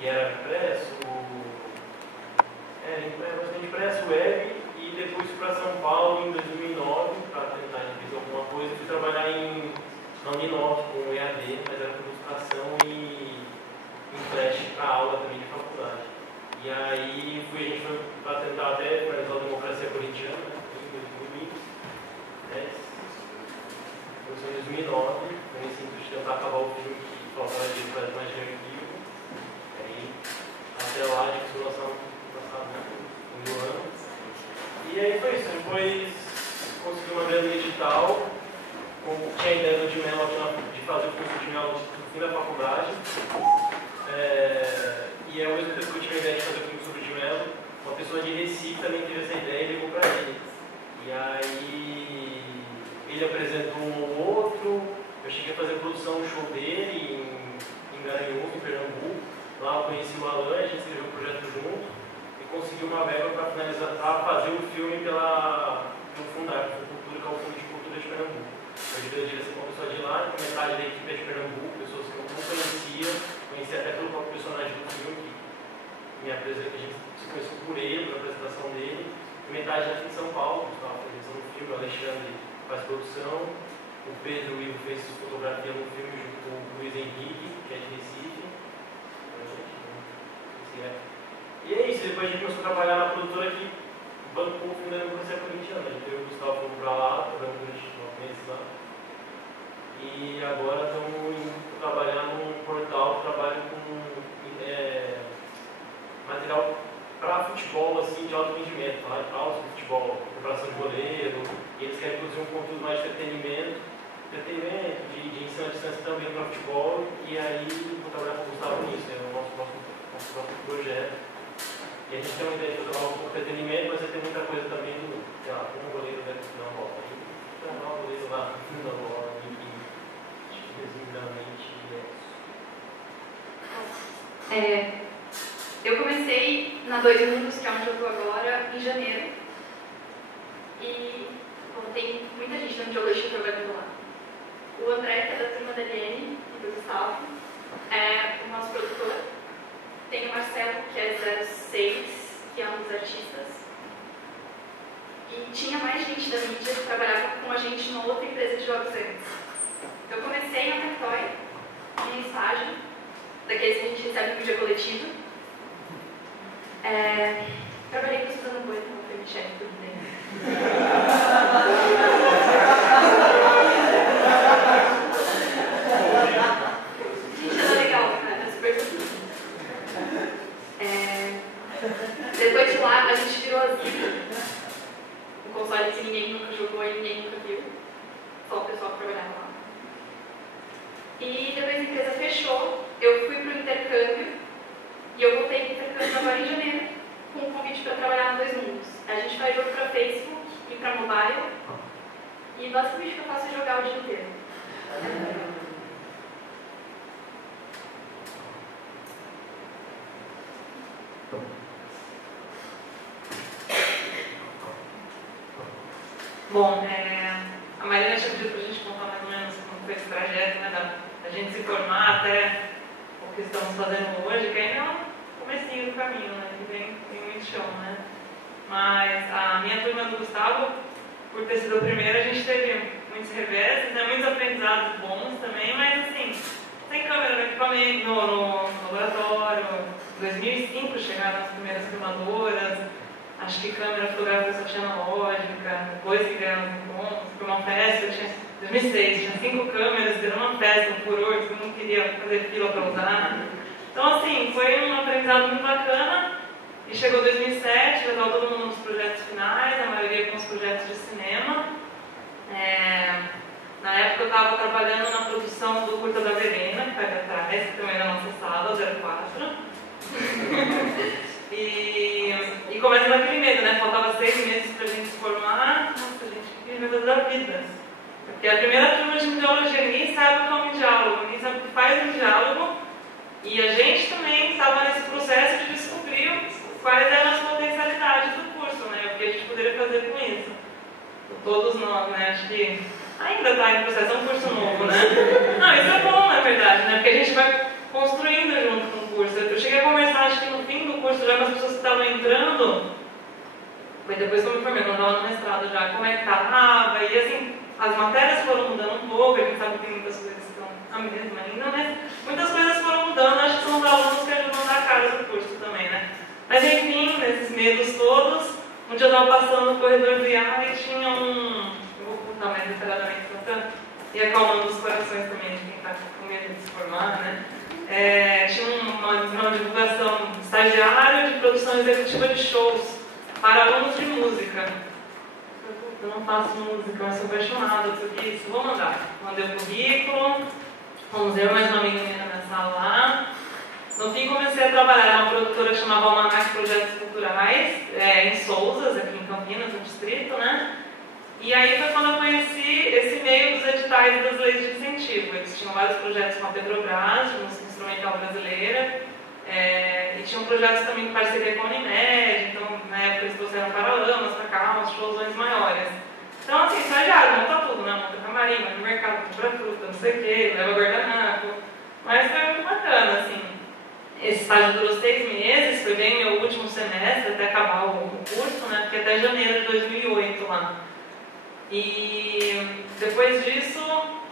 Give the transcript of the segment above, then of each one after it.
e era impresso, bastante impresso, web, e depois fui para São Paulo em 2009 para tentar fazer alguma coisa. Fui trabalhar na Uninove com EAD, mas era com ilustração e em flash para aula também de faculdade. E aí a gente foi para tentar até finalizar a democracia corintiana, né, em 2020. Começou em 2009, nesse intuito de tentar acabar o filme que faltava de fazer mais de arquivo. Aí, até lá, a gente foi lançar no passado, no ano. E aí foi isso. Depois consegui uma grana digital. Tinha a ideia do Dimelo de fazer o curso de Dimelo no fim da faculdade. E ao mesmo tempo que eu tinha a ideia de fazer o curso de Dimelo, uma pessoa de Recife também teve essa ideia e ligou para ele. E aí ele apresentou um ou outro. Eu cheguei a fazer a produção do show dele em Garanhuns, em Pernambuco. Lá eu conheci o Alan, a gente escreveu o projeto junto e conseguiu uma verba para finalizar, para fazer o filme pelo Fundac, Cultura, que é o Fundo de Cultura de Pernambuco. Eu dividi a direção com uma pessoa de lá, com metade da equipe é de Pernambuco, pessoas que eu não conhecia até pelo próprio personagem do filme, que a gente se conheceu por ele, pela apresentação dele, e metade aqui em São Paulo, que estava fazendo o filme, o Alexandre faz produção, o Pedro e o Ivo fez fotografia no filme junto com o Luiz Henrique, que é de Recife. E é isso, depois a gente começou a trabalhar na produtora que bancou o filme da democracia corintiana. A gente teve o Gustavo fomos para lá, trabalhamos durante 9 meses lá. E agora estamos indo trabalhar num portal que trabalha com material para futebol, assim, de alto rendimento, para aulas de futebol, preparação de goleiro, e eles querem produzir um conteúdo mais de entretenimento, de ensino à distância também para futebol, e aí vou trabalhar com o Gustavo nisso, é o nosso próximo projeto. E a gente tem uma ideia de fazer algo com entretenimento, mas vai ter muita coisa também do, sei lá, como o goleiro deve dar uma bola. Então, o goleiro lá, na bola, enfim, resumidamente é isso. Eu comecei na Dois Mundos, que é onde eu estou agora, em janeiro. E tem muita gente na geologia trabalhando lá. O André, que é da turma da Eliane, e do Gustavo, é o nosso produtor. Tem o Marcelo, que é 06, que é um dos artistas. E tinha mais gente da mídia que trabalhava com a gente numa outra empresa de jogos antes. Eu comecei na Tectoy, em estágio, daqueles que a gente recebe no mídia coletivo. Trabalhei com a Suzana Boi, que foi minha chefe por dentro. Gente, era legal, cara, era super difícil. Depois de lá, a gente virou assim, um console que ninguém nunca jogou e ninguém nunca viu. Só o pessoal que trabalhava lá. E depois a empresa fechou, eu fui para o intercâmbio. E eu voltei para o intercâmbio agora em janeiro, com um convite para trabalhar no Dois Mundos. A gente faz jogo para Facebook e para mobile. E basicamente o que eu faço é jogar o dia inteiro. Bom, a Mariana tinha pedido para a gente contar mais ou menos como foi esse trajeto, né, da gente se formar até o que estamos fazendo hoje, que ainda é um comecinho do caminho, né, que tem muito chão, né. Mas a minha turma do Gustavo, por ter sido a primeira, a gente teve muitos reveses, né, muitos aprendizados bons também, mas assim, sem câmera no equipamento, no laboratório. Em 2005 chegaram as primeiras filmadoras. Acho que câmera fotográfica só tinha analógica, depois que ganharam os encontros, foi uma festa, em 2006, tinha 5 câmeras, era uma festa, um furor, todo mundo queria fazer fila para usar. Então, assim, foi um aprendizado muito bacana, e chegou 2007, já estava todo mundo nos projetos finais, a maioria com os projetos de cinema. Na época eu estava trabalhando na produção do Curta da Verena, que vai atrás, que também é na nossa sala, 04. E começa naquele medo, né? Faltava 6 meses pra gente se formar. Nossa, gente, que medo da vida. Porque a primeira turma de ideologia, ninguém sabe o que é um diálogo, ninguém sabe o que faz um diálogo. E a gente também estava nesse processo de descobrir quais eram as potencialidades do curso, né? O que a gente poderia fazer com isso. Todos nós, né? Acho que ainda está em processo, é um curso novo, né? Não, isso é bom, na verdade, né? Porque a gente vai construindo junto com o curso. Eu cheguei a já com as pessoas que estavam entrando, foi depois que eu me formei, quando eu estava no mestrado já, como é que estava, e assim, as matérias foram mudando um pouco, a gente sabe que tem muitas coisas que estão a mesma ainda, mas muitas coisas foram mudando, acho que são os alunos que ajudam a dar cara do curso também, né? Mas enfim, nesses medos todos, um dia eu estava passando no corredor do IA e tinha eu vou contar mais detalhadamente e acalmando os corações também de quem está com medo de se formar, né? Tinha uma divulgação estagiário de produção executiva de shows para alunos de música. Eu não faço música, mas sou apaixonada por isso. Vou mandar. Mandei o currículo, vamos ver mais uma amiga minha na minha sala lá. No fim, comecei a trabalhar em uma produtora que chamava Almanac Projetos Culturais, em Souzas, aqui em Campinas, no distrito, né? E aí foi quando eu conheci esse meio dos editais das leis de incentivo. Eles tinham vários projetos com a Petrobras, de música instrumental brasileira, e tinham projetos também em parceria com a Unimed, então na época eles trouxeram Paralamas para cá, umas showzões maiores. Então assim, estagiário, monta tudo, né? Monta camarim, vai no mercado, compra fruta, não sei o que, leva guardanapo. Mas foi muito bacana, assim. Esse estágio durou 6 meses, foi bem meu último semestre, até acabar o curso, né? Porque até janeiro de 2008 lá. E depois disso,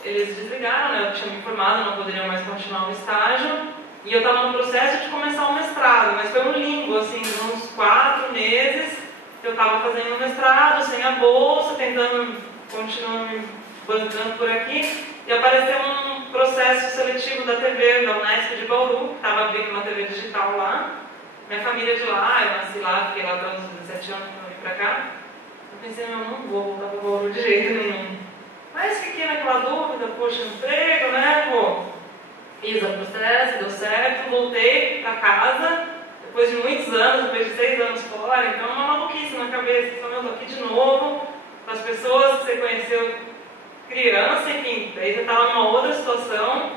eles desligaram, né? Eu tinha me formado, não poderia mais continuar o estágio. E eu estava no processo de começar o mestrado, mas foi um limbo, assim, uns 4 meses que eu estava fazendo o mestrado, sem a bolsa, tentando continuar me bancando por aqui. E apareceu um processo seletivo da TV, da Unesp de Bauru, que estava abrindo uma TV digital lá. Minha família é de lá, eu nasci lá, fiquei lá até uns 17 anos quando eu vim pra cá. Eu pensei, eu não vou voltar para Bauru de jeito nenhum. Mas fiquei naquela dúvida, poxa, emprego, né, pô. Fiz o processo, deu certo, voltei para casa, depois de muitos anos, depois de 6 anos fora, então uma maluquice na cabeça, falando, eu tô aqui de novo, com as pessoas que você conheceu criança, enfim, daí você estava numa outra situação,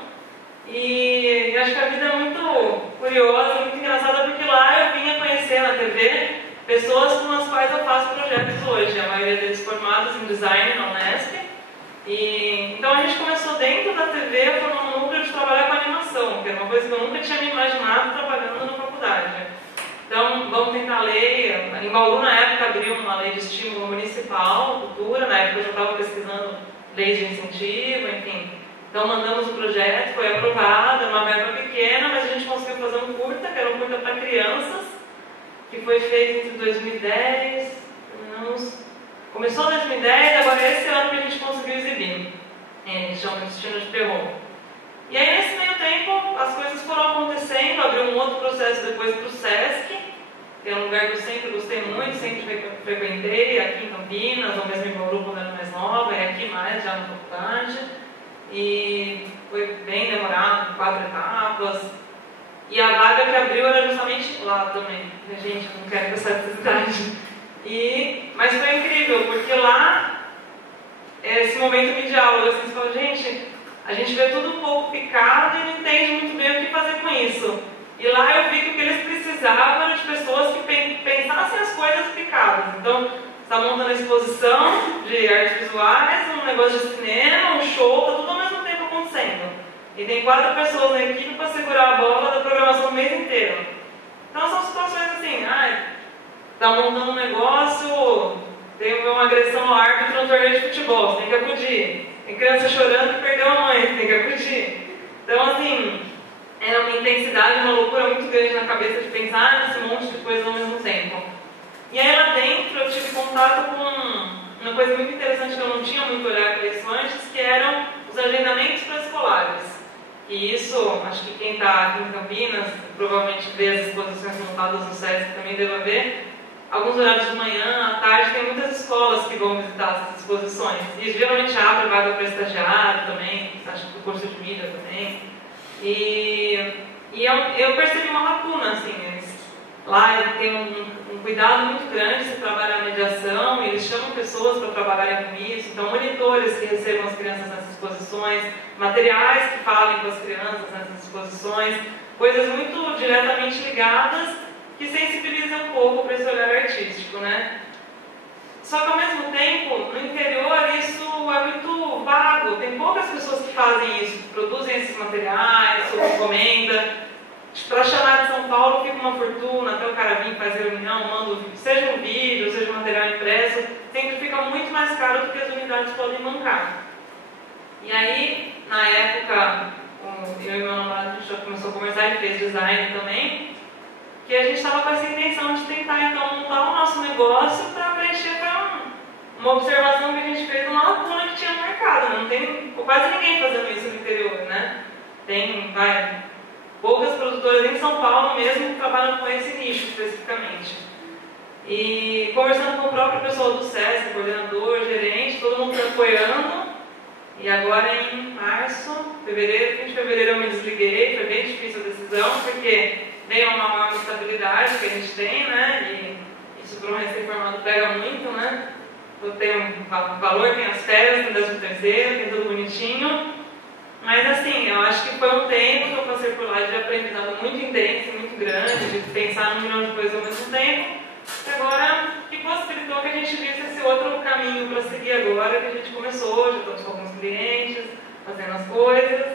e acho que a vida é muito curiosa, muito engraçada, porque lá eu vinha conhecer na TV pessoas com as quais eu faço projetos hoje, a maioria deles formados em design na Unesp. Então a gente começou dentro da TV a formar um núcleo de trabalhar com animação, que era uma coisa que eu nunca tinha me imaginado trabalhando na faculdade. Então vamos tentar ler. Em Bauru, na época, abriu uma lei de estímulo municipal, cultura, na época eu já estava pesquisando leis de incentivo, enfim. Então mandamos o projeto, foi aprovado, uma verba pequena, mas a gente conseguiu fazer um curta, que era um curta para crianças, que foi feito entre 2010, começou em 2010, agora é esse ano que a gente conseguiu exibir. Eles chamam de Destino de Terror. E aí, nesse meio tempo, as coisas foram acontecendo, abriu um outro processo depois para o SESC, que é um lugar que eu sempre gostei muito, sempre frequentei, aqui em Campinas, ou mesmo em Bauru quando era mais nova, e aqui mais, já na faculdade. E foi bem demorado, 4 etapas. E a vaga que abriu era justamente lá também. Gente, eu não quero passar essa cidade. Mas foi incrível, porque lá, esse momento de diálogo, assim, você fala, gente, a gente vê tudo um pouco picado e não entende muito bem o que fazer com isso. E lá eu vi que o que eles precisavam era de pessoas que pensassem as coisas picadas. Então, você está montando exposição de artes visuais, um negócio de cinema, um show, tá tudo ao mesmo tempo acontecendo. E tem 4 pessoas na equipe para segurar a bola da programação o mês inteiro. Então são situações assim, está montando um negócio, tem uma agressão ao árbitro no torneio de futebol, você tem que acudir. Tem criança chorando que perdeu a mãe, você tem que acudir. Então, assim, era uma intensidade, uma loucura muito grande na cabeça de pensar nesse monte de coisas ao mesmo tempo. E aí lá dentro eu tive contato com uma coisa muito interessante que eu não tinha muito olhar para isso antes, que eram os agendamentos pré-escolares. E isso, acho que quem está aqui em Campinas provavelmente vê as exposições montadas no SESC também deve ver. Alguns horários de manhã, à tarde, tem muitas escolas que vão visitar essas exposições. E geralmente abre vaga para estagiário também, acho que do curso de mídia também. E eu percebi uma lacuna, assim, lá tem um cuidado muito grande de trabalhar a mediação, eles chamam pessoas para trabalharem com isso, então monitores que recebam as crianças nessas exposições, materiais que falem com as crianças nessas exposições, coisas muito diretamente ligadas que sensibilizam um pouco para esse olhar artístico, né? Só que ao mesmo tempo, no interior isso é muito vago, tem poucas pessoas que fazem isso, que produzem esses materiais, ou encomenda. Para chamar de São Paulo fica uma fortuna, até o cara vir, faz reunião, manda, seja um vídeo, seja um material impresso, sempre fica muito mais caro do que as unidades podem bancar. E aí, na época, eu e meu namorado, a gente já começou a conversar e fez design também, que a gente estava com essa intenção de tentar, então, montar o nosso negócio para preencher uma observação que a gente fez numa lacuna que tinha no mercado. Não tem quase ninguém fazendo isso no interior, né? Tem, poucas produtoras em São Paulo mesmo que trabalham com esse nicho especificamente. E conversando com o próprio pessoal do SESC, coordenador, gerente, todo mundo apoiando. E agora em março, fim de fevereiro eu me desliguei, foi bem difícil a decisão, porque veio uma maior estabilidade que a gente tem, né? E isso para um recém-formado pega muito, né? Eu tenho um valor, tem as férias, tem 13º, tem tudo bonitinho. Mas assim, eu acho que foi um tempo que eu passei por lá de aprendizado muito intenso, muito grande, de pensar num milhão de coisas ao mesmo tempo. E agora, que possibilitou que a gente visse esse outro caminho para seguir agora, que a gente começou, já estamos com alguns clientes, fazendo as coisas.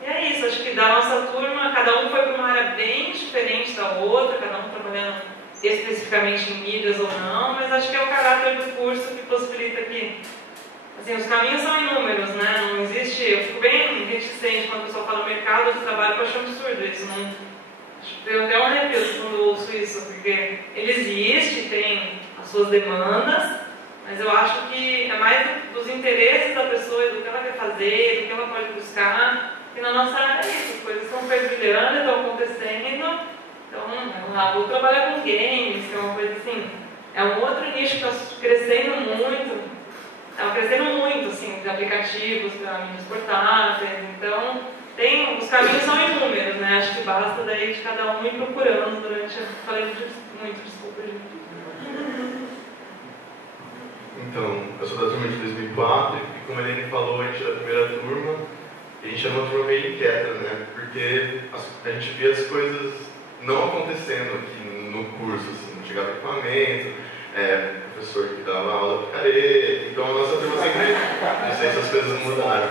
E é isso, acho que da nossa turma, cada um foi para uma área bem diferente da outra, cada um trabalhando especificamente em mídias ou não, mas acho que é o caráter do curso que possibilita que, assim, os caminhos são inúmeros, né? Não existe, eu fico bem reticente quando o pessoal fala mercado de trabalho, eu acho absurdo isso, não... Eu até um arrepio quando ouço isso, porque ele existe, tem as suas demandas, mas eu acho que é mais dos interesses da pessoa e do que ela quer fazer, do que ela pode buscar, e na nossa área é isso, as coisas estão fervilhando, estão acontecendo, então vou trabalhar com games, que é uma coisa assim, é um outro nicho que está crescendo muito, assim, de aplicativos para mídias portáteis, então... os caminhos são inúmeros, né? Acho que basta daí de cada um ir procurando durante a... Falei muito, desculpa, gente. Então, eu sou da turma de 2004 e como a Helene falou, a gente é da primeira turma e a gente é uma turma meio inquieta, né? Porque a gente via as coisas não acontecendo aqui no curso, assim, não chegava equipamento, professor que dava aula picareta, então a nossa turma sempre... Não sei se as coisas mudaram.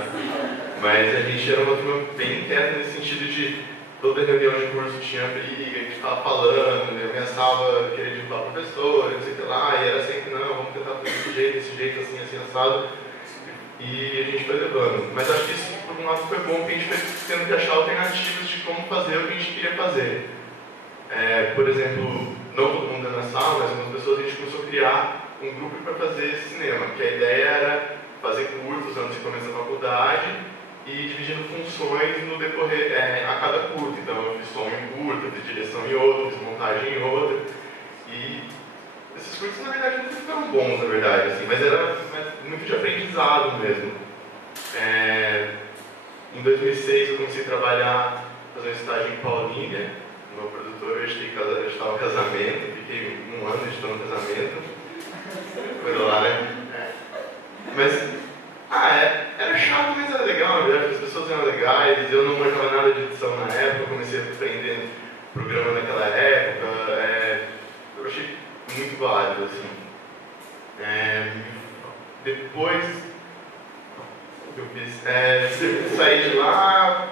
Mas a gente era uma turma bem inquieta nesse sentido de toda reunião de curso tinha briga, a gente estava falando, ameaçava querer derrubar o professor, não sei o que lá, e era sempre, não, vamos tentar fazer desse jeito, assim, assado, e a gente foi levando. Mas acho que isso, por um lado, foi bom, porque a gente foi tendo que achar alternativas de como fazer o que a gente queria fazer. Por exemplo, não todo mundo na sala, mas algumas pessoas, a gente começou a criar um grupo para fazer cinema, que a ideia era fazer cursos antes de começar a faculdade, e dividindo funções no decorrer a cada curta. Então eu fiz som em curta, fiz direção em outra, fiz montagem em outra. E esses cursos na verdade não ficaram bons, na verdade, assim, mas era muito de aprendizado mesmo. Em 2006 eu comecei a trabalhar, fazer um estágio em Paulínia, no meu produtor, eu estava no casamento, fiquei um ano editando casamento. Coisa lá, né? Mas era chato, mas era legal, na verdade, as pessoas eram legais, eu não manjava nada de edição na época, eu comecei a aprender programa naquela época, eu achei muito válido, assim. Depois eu fiz, saí de lá,